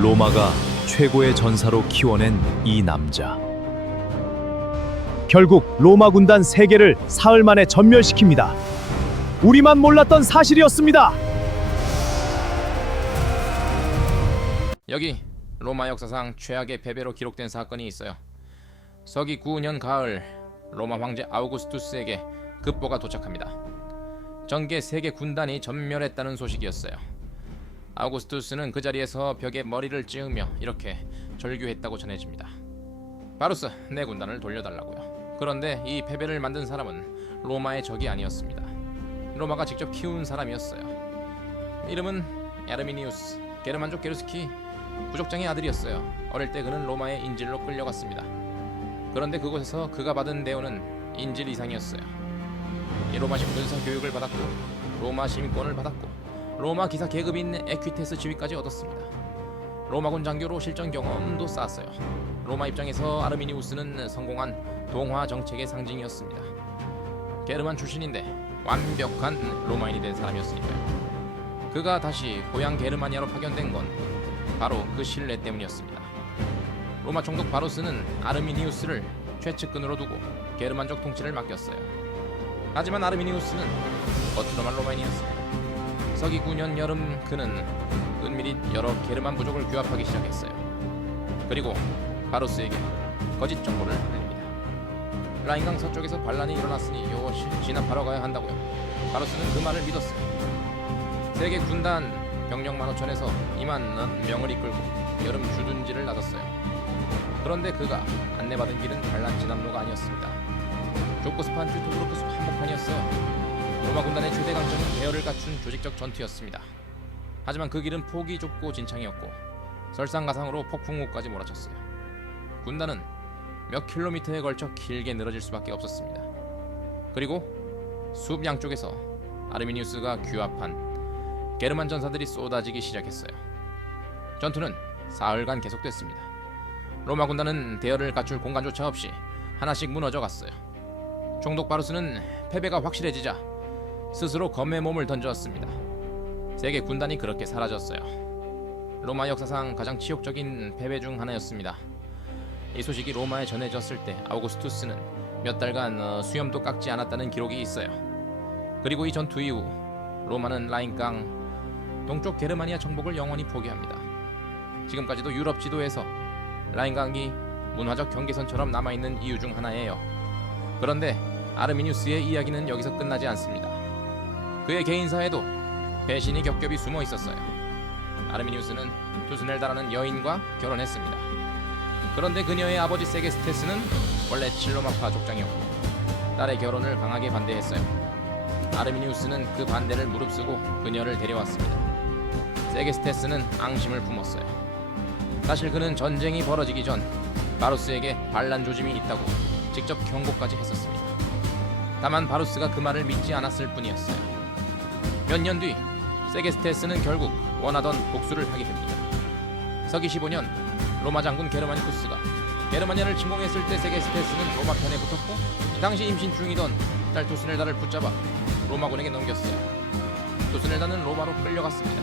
로마가 최고의 전사로 키워낸 이 남자. 결국 로마 군단 3개를 사흘 만에 전멸시킵니다. 우리만 몰랐던 사실이었습니다. 여기 로마 역사상 최악의 패배로 기록된 사건이 있어요. 서기 9년 가을, 로마 황제 아우구스투스에게 급보가 도착합니다. 정계 3개 군단이 전멸했다는 소식이었어요. 아우구스투스는 그 자리에서 벽에 머리를 찌으며 이렇게 절규했다고 전해집니다. 바루스, 내 군단을 돌려달라고요. 그런데 이 패배를 만든 사람은 로마의 적이 아니었습니다. 로마가 직접 키운 사람이었어요. 이름은 에르미니우스, 게르만족 게르스키 부족장의 아들이었어요. 어릴 때 그는 로마의 인질로 끌려갔습니다. 그런데 그곳에서 그가 받은 대우는 인질 이상이었어요. 로마식 군사 교육을 받았고, 로마 시민권을 받았고, 로마 기사 계급인 에퀴테스 지위까지 얻었습니다. 로마군 장교로 실전 경험도 쌓았어요. 로마 입장에서 아르미니우스는 성공한 동화 정책의 상징이었습니다. 게르만 출신인데 완벽한 로마인이 된 사람이었으니까요. 그가 다시 고향 게르마니아로 파견된 건 바로 그 신뢰 때문이었습니다. 로마 총독 바루스는 아르미니우스를 최측근으로 두고 게르만족 통치를 맡겼어요. 하지만 아르미니우스는 겉으로만 로마인이었습니다. 서기 9년 여름 그는 은밀히 여러 게르만 부족을 규합하기 시작했어요. 그리고 바루스에게 거짓 정보를 흘립니다. 라인강 서쪽에서 반란이 일어났으니 이것이 진압하러 가야 한다고요. 바루스는 그 말을 믿었어요. 3개 군단 병력 15,000에서 2만 명을 이끌고 여름 주둔지를 나섰어요. 그런데 그가 안내받은 길은 반란 진압로가 아니었습니다. 좁고 습한 튜토브루크 숲 한복판이었어요. 로마 군단의 최대 강점은 대열을 갖춘 조직적 전투였습니다. 하지만 그 길은 폭이 좁고 진창이었고 설상가상으로 폭풍우까지 몰아쳤어요. 군단은 몇 킬로미터에 걸쳐 길게 늘어질 수밖에 없었습니다. 그리고 숲 양쪽에서 아르미니우스가 규합한 게르만 전사들이 쏟아지기 시작했어요. 전투는 사흘간 계속됐습니다. 로마 군단은 대열을 갖출 공간조차 없이 하나씩 무너져 갔어요. 총독 바루스는 패배가 확실해지자 스스로 검의 몸을 던졌습니다. 3개 군단이 그렇게 사라졌어요. 로마 역사상 가장 치욕적인 패배 중 하나였습니다. 이 소식이 로마에 전해졌을 때 아우구스투스는 몇 달간 수염도 깎지 않았다는 기록이 있어요. 그리고 이 전투 이후 로마는 라인강 동쪽 게르마니아 정복을 영원히 포기합니다. 지금까지도 유럽 지도에서 라인강이 문화적 경계선처럼 남아있는 이유 중 하나예요. 그런데 아르미니우스의 이야기는 여기서 끝나지 않습니다. 그의 개인사에도 배신이 겹겹이 숨어 있었어요. 아르미니우스는 투스넬다라는 여인과 결혼했습니다. 그런데 그녀의 아버지 세게스테스는 원래 칠로마파 족장이었고 딸의 결혼을 강하게 반대했어요. 아르미니우스는 그 반대를 무릅쓰고 그녀를 데려왔습니다. 세게스테스는 앙심을 품었어요. 사실 그는 전쟁이 벌어지기 전 바루스에게 반란 조짐이 있다고 직접 경고까지 했었습니다. 다만 바루스가 그 말을 믿지 않았을 뿐이었어요. 몇 년 뒤 세게스테스는 결국 원하던 복수를 하게 됩니다. 서기 15년 로마 장군 게르마니쿠스가 게르마니아를 침공했을 때 세게스테스는 로마 편에 붙었고 당시 임신 중이던 딸 투스넬다를 붙잡아 로마군에게 넘겼어요. 투스넬다는 로마로 끌려갔습니다.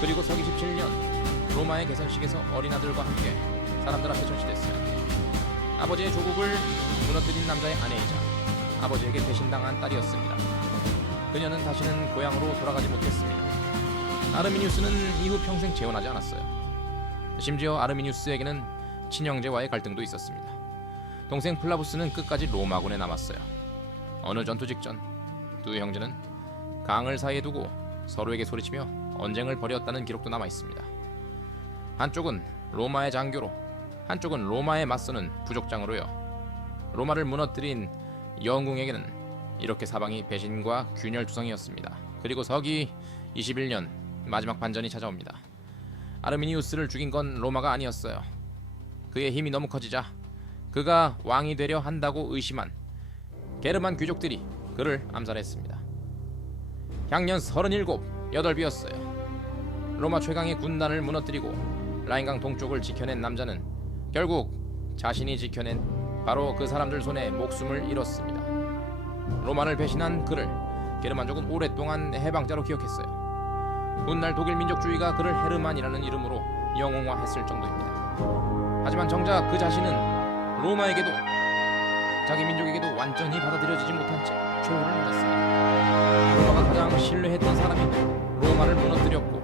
그리고 서기 17년 로마의 개선식에서 어린아들과 함께 사람들 앞에 전시됐어요. 아버지의 조국을 무너뜨린 남자의 아내이자 아버지에게 배신당한 딸이었습니다. 그녀는 다시는 고향으로 돌아가지 못했습니다. 아르미니우스는 이후 평생 재혼하지 않았어요. 심지어 아르미니우스에게는 친형제와의 갈등도 있었습니다. 동생 플라부스는 끝까지 로마군에 남았어요. 어느 전투 직전 두 형제는 강을 사이에 두고 서로에게 소리치며 언쟁을 벌였다는 기록도 남아 있습니다. 한쪽은 로마의 장교로, 한쪽은 로마에 맞서는 부족장으로요. 로마를 무너뜨린 영웅에게는 이렇게 사방이 배신과 균열투성이었습니다. 그리고 서기 21년 마지막 반전이 찾아옵니다. 아르미니우스를 죽인 건 로마가 아니었어요. 그의 힘이 너무 커지자 그가 왕이 되려 한다고 의심한 게르만 귀족들이 그를 암살했습니다. 향년 37, 8이었어요. 로마 최강의 군단을 무너뜨리고 라인강 동쪽을 지켜낸 남자는 결국 자신이 지켜낸 바로 그 사람들 손에 목숨을 잃었습니다. 로마를 배신한 그를 게르만족은 오랫동안 해방자로 기억했어요. 훗날 독일 민족주의가 그를 헤르만이라는 이름으로 영웅화했을 정도입니다. 하지만 정작 그 자신은 로마에게도 자기 민족에게도 완전히 받아들여지지 못한 채 최후를 맞았습니다. 로마가 가장 신뢰했던 사람이 로마를 무너뜨렸고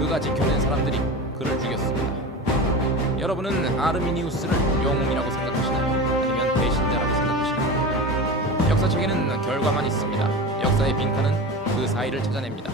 그가 지켜낸 사람들이 그를 죽였습니다. 여러분은 아르미니우스를 영웅이라고 생각하시나요? 아니면 배신자라고 생각하시나요? 역사책에는 결과만 있습니다. 역사의 빈칸은 그 사이를 찾아냅니다.